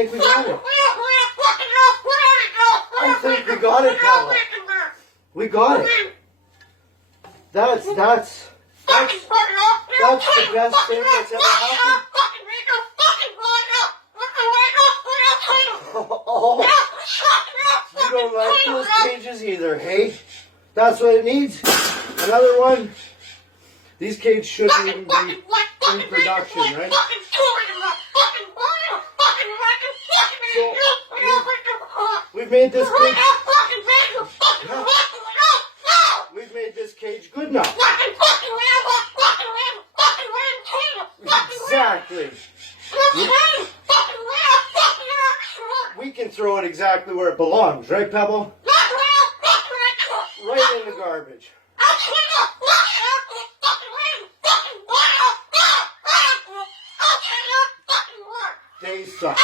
think we got it. I think we got it, Pablo. We got it. That's the best thing that's ever happened. Oh, you don't like those cages either, hey? That's what it needs. Another one. These cages shouldn't even be in production, right? So, we've made this cage. Yeah, we've made this cage good enough. Exactly. We can throw it exactly where it belongs, right, Pebble? Right in the garbage. They suck.